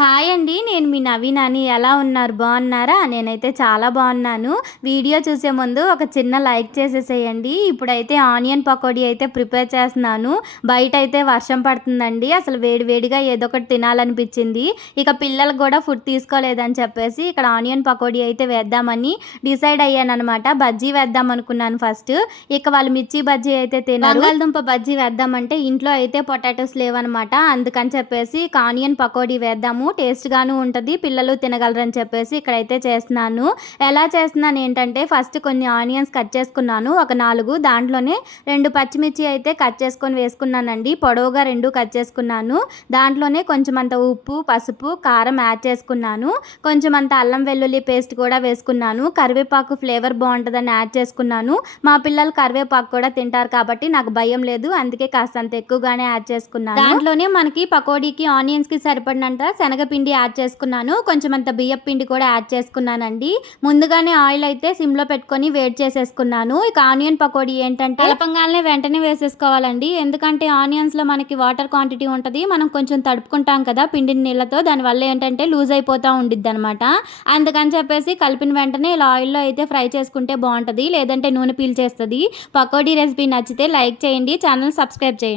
Hi అండి. నేను మీ నవీనాని. ఎలా ఉన్నారు? బాగున్నారా? నేనైతే చాలా బాగున్నాను. వీడియో చూసే ముందు ఒక చిన్న లైక్ చేసేసేయండి. ఇప్పుడైతే ఆనియన్ పకోడీ అయితే ప్రిపేర్ చేస్తున్నాను. బయటైతే వర్షం పడుతుందండి. అసలు వేడి వేడిగా ఏదో ఒకటి తినాలనిపించింది. ఇక పిల్లలకు కూడా ఫుడ్ తీసుకోలేదని చెప్పేసి ఇక్కడ ఆనియన్ పకోడీ అయితే వేద్దామని డిసైడ్ అయ్యాననమాట. బజ్జీ వేద్దాం అనుకున్నాను ఫస్ట్. ఇక వాళ్ళు మిర్చి బజ్జీ అయితే తినరు. బంగాళదుంప బజ్జీ వేద్దామంటే ఇంట్లో అయితే పొటాటోస్ లేవనమాట. అందుకని చెప్పేసి ఇక ఆనియన్ పకోడీ వేద్దాము, టేస్ట్గాను ఉంటుంది, పిల్లలు తినగలరని చెప్పేసి ఇక్కడైతే చేస్తున్నాను. ఎలా చేస్తున్నాను ఏంటంటే ఫస్ట్ కొన్ని ఆనియన్స్ కట్ చేసుకున్నాను, ఒక 4. దాంట్లోనే 2 పచ్చిమిర్చి అయితే కట్ చేసుకొని వేసుకున్నానండి. పొడవుగా 2 కట్ చేసుకున్నాను. దాంట్లోనే కొంచెం అంత ఉప్పు, పసుపు, కారం యాడ్ చేసుకున్నాను. కొంచెం అంత అల్లం వెల్లుల్లి పేస్ట్ కూడా వేసుకున్నాను. కరివేపాకు ఫ్లేవర్ బాగుంటుందని యాడ్ చేసుకున్నాను. మా పిల్లలు కరివేపాకు కూడా తింటారు కాబట్టి నాకు భయం లేదు, అందుకే కాస్తంత ఎక్కువగానే యాడ్ చేసుకున్నాను. దాంట్లోనే మనకి పకోడీకి ఆనియన్స్కి సరిపడినంత శనగపిండి యాడ్ చేసుకున్నాను. కొంచెం అంత బియ్యం పిండి కూడా యాడ్ చేసుకున్నానండి. ముందుగానే ఆయిల్ అయితే సిమ్లో పెట్టుకొని వేడి చేసేసుకున్నాను. ఇక ఆనియన్ పకోడీ ఏంటంటే కలపంగానే వెంటనే వేసేసుకోవాలండి. ఎందుకంటే ఆనియన్స్లో మనకి వాటర్ క్వాంటిటీ ఉంటుంది, మనం కొంచెం తడుపుకుంటాం కదా పిండిని నీళ్ళతో, దానివల్ల ఏంటంటే లూజ్ అయిపోతూ ఉండిద్ది అనమాట. అందుకని చెప్పేసి కలిపిన వెంటనే ఇలా ఆయిల్లో అయితే ఫ్రై చేసుకుంటే బాగుంటుంది, లేదంటే నూనె పీల్చేస్తుంది. పకోడీ రెసిపీ నచ్చితే లైక్ చేయండి, ఛానల్ సబ్స్క్రైబ్ చేయండి.